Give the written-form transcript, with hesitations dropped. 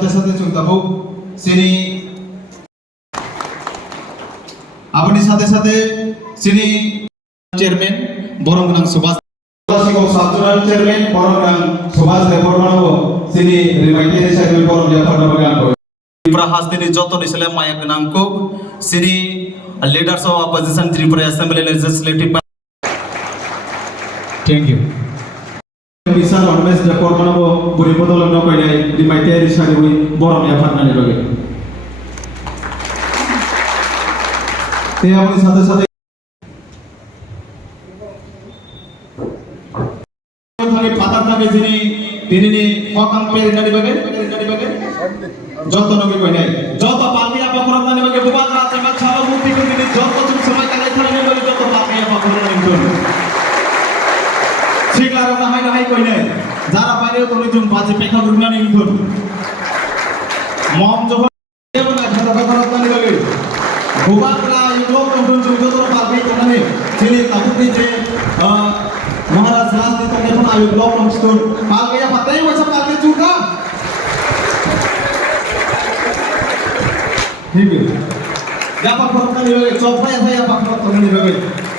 সাথে সাথে চুংতাবো সিনি আপনি সাথে সাথে সিনি চেয়ারম্যান বরংগাং Subhash Klasiko Sabtunan Chairman Borong Subhas Depormano Sini Rimaiti Secretary Borong Japar Nabaganko Prahas Dini Joto Nisle Maya Kananko Sini leaders of opposition Tripura Assembly Legislative Thank you Bisa always Depormano Buri Podol no Kaya Rimaiti Secretary Borong Japar Nabaganko Te apni সাথে সাথে থাকে পাতা থাকে যিনি তিনি হকাম পেরে নানি বাগে যত নবী কই নাই যত পাপিয়া পকরম নানি বাগে বুবা আছে বাচ্চা মুক্তি করে দিনি যত তুমি সময় কালাই থাকি নানি বাগে যত পাপিয়া পকরম নানি কোন শিকলার না হাই কই নাই যারা বাইরে তো নিজুম বাজে পেখা গুনা নি কোন মম যখন এবং কথা কথা নানি বাগে বুবা রা ইউলো কোন যত পাপিয়া নানি যিনি তাপুতি যে Maharaj Rasti Tangepun Ayu Blok Langston Palgaya Patay Wasa Palgaya juga Hibi Dapat Pertanian Coba ya saya Pak Pertanian